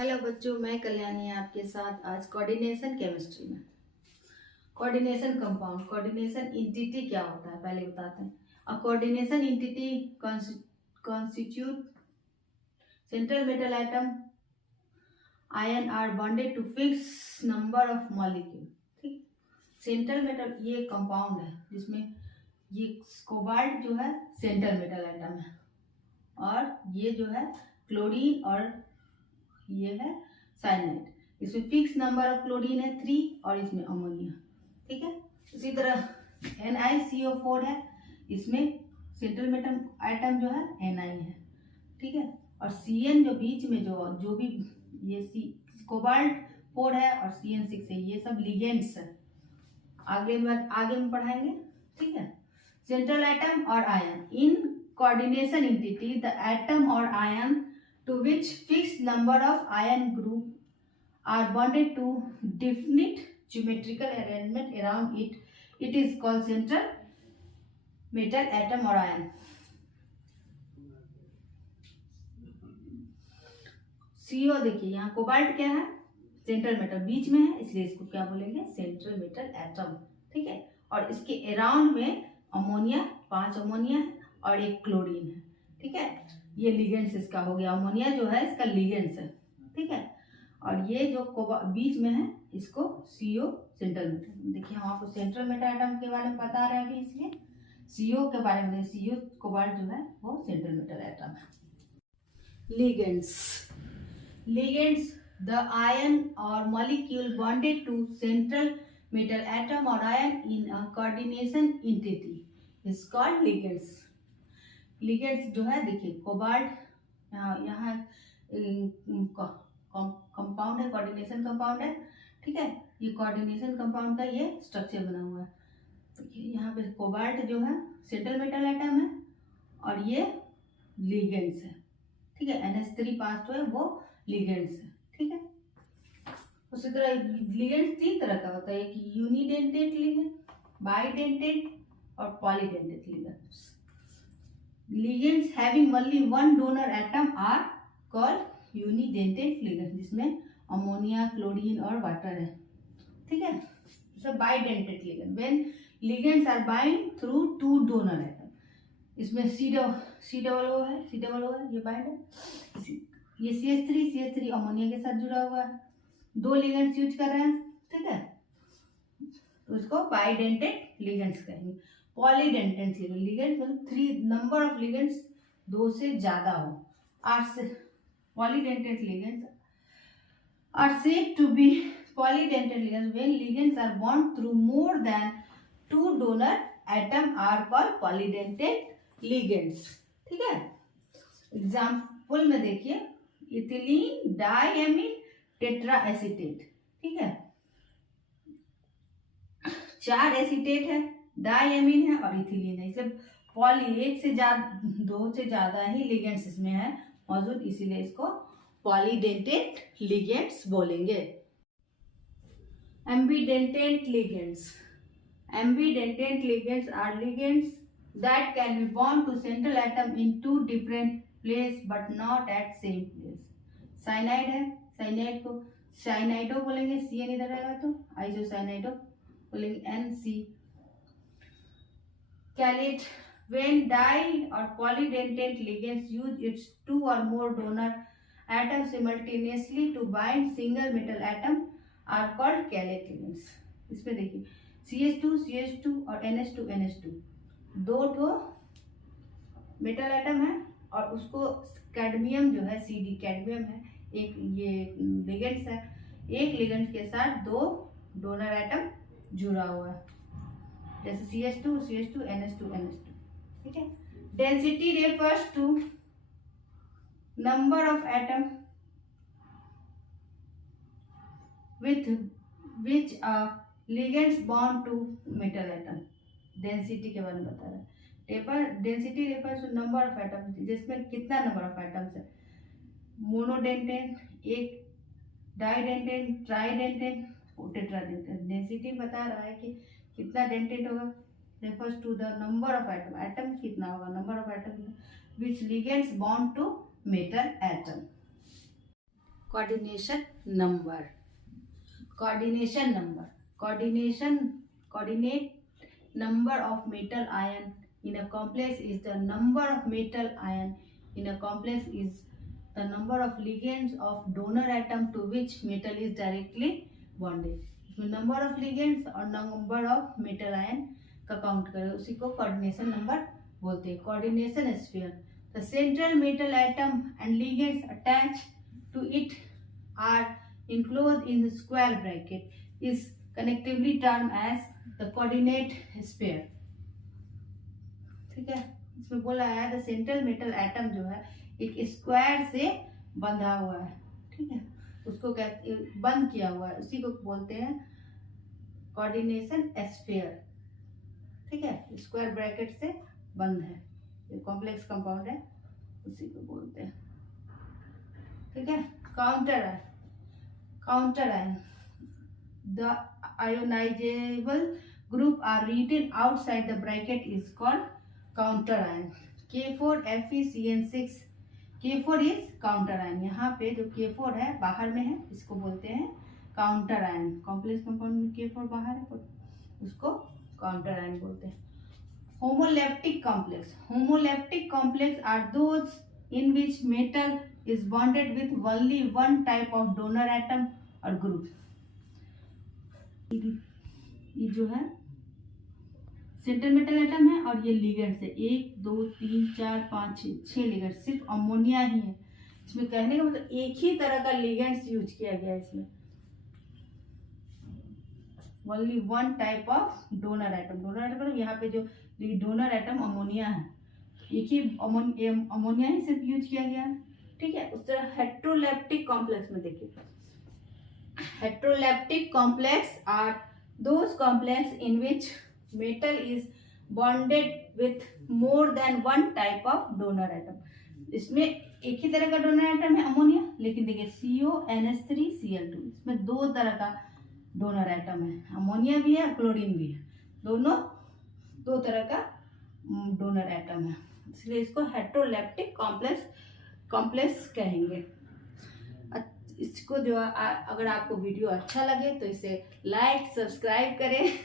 Hello बच्चों, मैं कल्याणी आपके साथ आज कोऑर्डिनेशन केमिस्ट्री में कोऑर्डिनेशन कंपाउंड कोऑर्डिनेशन इंटिटी क्या होता है पहले बताते हैं। अ coordination entity constitute central metal atom ion are bonded to fixed number of molecule। ठीक, सेंट्रल मेटल ये कंपाउंड है जिसमें ये कोबाल्ट जो है सेंट्रल मेटल एटम है और ये जो है क्लोरीन और ये है साइनाइड। इसमें फिक्स नंबर ऑफ क्लोरीन है 3 और इसमें अमोनिया। ठीक है, इसी तरह NiCO4 है, इसमें सेंट्रल मेटल एटम जो है Ni है। ठीक है, और Cn जो बीच में जो भी ये कोबाल्ट 4 है और Cn6 है, ये सब लिगेंड्स है। आगे में पढ़ाएंगे। ठीक है, सेंट्रल एटम और ion in coordination entity the atom और ion to which fixed number of ion group are bonded to definite geometrical arrangement around it. It is called central metal atom or ion. CO देखिए, यहाँ cobalt क्या है, central metal बीच में है, इसलिए इसको क्या बोलेंगे, सेंट्रल मेटल एटम। ठीक है, और इसके अराउंड में अमोनिया 5 अमोनिया है और एक क्लोरीन है। ठीक है, ये लिगेंड्स इसका हो गया, अमोनिया जो है इसका लिगेंड्स है। ठीक है, और ये जो बीच में है इसको CO सेंट्रल मेटल। देखिए हम आपको सेंट्रल मेटल एटम के बारे में बता रहे हैं अभी, इसलिए CO के बारे में CO कोबाल्ट जो है वो सेंट्रल मेटल एटम है। लिगेंड्स द आयन और molecule bonded to central metal atom और ion in a coordination entity is called ligands. Ligands जो है देखिए कोबाल्ट यहाँ कंपाउंड है, कोऑर्डिनेशन कंपाउंड है। ठीक है, ये कोऑर्डिनेशन कंपाउंड का ये स्ट्रक्चर बना हुआ है। देखिए यहाँ पे कोबाल्ट जो है सेंट्रल मेटल एटम है और ये लिगेंड्स है। ठीक है, NH3 पास है वो लिगेंड्स है। ठीक है, उसी तरह लिगेंड्स 3 तरह का होता है, एक यूनिडेंटेट लिगेंड, बाइडेंटेट और polydentate ligands. Ligands having only one donor atom are called unidentate ligand, जिसमें अमोनिया, क्लोरीन और वाटर है। ठीक है, so bidentate ligand when ligands are bind through 2 donor atom। इसमें C डबल O है, ये bind है। ये CH3 अमोनिया के साथ जुड़ा हुआ है, 2 लिगेंड्स यूज कर रहे हैं। ठीक है, तो इसको बाइडेंटेट लिगेंड्स कहेंगे। पॉलीडेंटेट लिगेंड मतलब 3 नंबर ऑफ लिगेंड्स 2 से ज्यादा हो। Polydentate ligands are said to be polydentate ligands when ligands are bond through more than 2 donor atom are called polydentate ligands. ठीक है, एग्जांपल में देखिए इथिलीन डाइएमीन टेट्राएसीटेट। ठीक है, 4 एसीटेट है, डाइएमीन है और इथिलीन है। इसलिए पॉली 2 से ज्यादा ही लिगेंड्स इसमें है मौजूद, इसीलिए इसको पॉलीडेंटेट लिगेंड्स बोलेंगे। Ambidentate ligands are ligands that can be bond to central atom in 2 different place but not at same place. Cyanide है, साइनाइड को साइनाइडो बोलेंगे, CN इधर रहेगा तो आइसोसाइनाइडो बोलेंगे, NC। कैलेट when di or polydentate ligands use its 2 or more donor atoms simultaneously to bind single metal atom are called chelate ligands। इसमें देखिए CH2 और NH2 2 मेटल एटम है और उसको कैडमियम जो है CD कैडमियम है, एक ये लिगेंड्स है, एक लिगेंड के साथ 2 डोनर एटम जुड़ा हुआ है, जैसे CH2 NH2। ठीक है, density refers to number of atom with which ligands bond to metal atom. Density के बारे में बता रहा है। Density refers to number of atom, जिसमें कितना नंबर ऑफ एटम्स है। मोनोडेंटेट, एक डाइडेंटेट, ट्राइडेंटेट, टेट्राडेंटेट। डेंसिटी बता रहा है कि कितना डेंटेट होगा, refers to the number of atom कितना होगा, number of atom which ligands bond to metal atom। Coordination number, coordination number, coordinate number of metal ion in a complex is the number of metal ion in a complex is the number of ligands of donor atom to which metal is directly bonded. इसमें number of ligands और number of metal ion का count करें, उसी को coordination number बोलते हैं. Coordination sphere, the central metal atom and ligands attach to it are enclosed in the square bracket is connectively termed as the coordinate sphere. ठीक है, इसमें बोला है द सेंट्रल मेटल एटम जो है एक स्क्वायर से बंधा हुआ है. ठीक है, उसको कहते बंद किया हुआ है, उसी को बोलते हैं कोऑर्डिनेशन स्फीयर. ठीक है, स्क्वायर ब्रैकेट से बंद है, ये कॉम्प्लेक्स कंपाउंड है, उसी को बोलते हैं. ठीक है, counter ion, the ionizable group are written outside the bracket is called counter ion. K4 FeCN6, K4 is counter ion. यहाँ पे जो K4 है बाहर में है, इसको बोलते हैं काउंटर आयन. कॉम्प्लेक्स कंपाउंड में K4 बाहर है तो उसको काउंटर आयन बोलते हैं. Homoleptic complex are those in which metal is bonded with only one type of donor atom or group. ये जो है सेंट्रल मेटल एटम है और ये लिगेंड्स है, 1 2 3 4 5 6 लिगेंड्स, सिर्फ अमोनिया ही है. इसमें कहने का मतलब एक ही तरह का लिगेंड्स यूज किया गया है इसमें. Only one type of donor atom, यहाँ पे जो डोनर एटम अमोनिया है, एक ही अमोनिया ही सिर्फ यूज किया गया है. ठीक है, उस तरह हेट्रोलेप्टिक कॉम्प्लेक्स में देखिए, heteroleptic complex are those complex in which metal is bonded with more than one type of donor atom. इसमें एक ही तरह का डोनर एटम है अमोनिया, लेकिन देखिए CONH3Cl2, इसमें दो तरह का डोनर एटम है, अमोनिया भी है क्लोरीन भी है, दोनों दो तरह का डोनर एटम है, इसलिए इसको हेट्रोलेप्टिक कॉम्प्लेक्स कहेंगे. इसको जो अगर आपको वीडियो अच्छा लगे तो इसे लाइक सब्सक्राइब करें.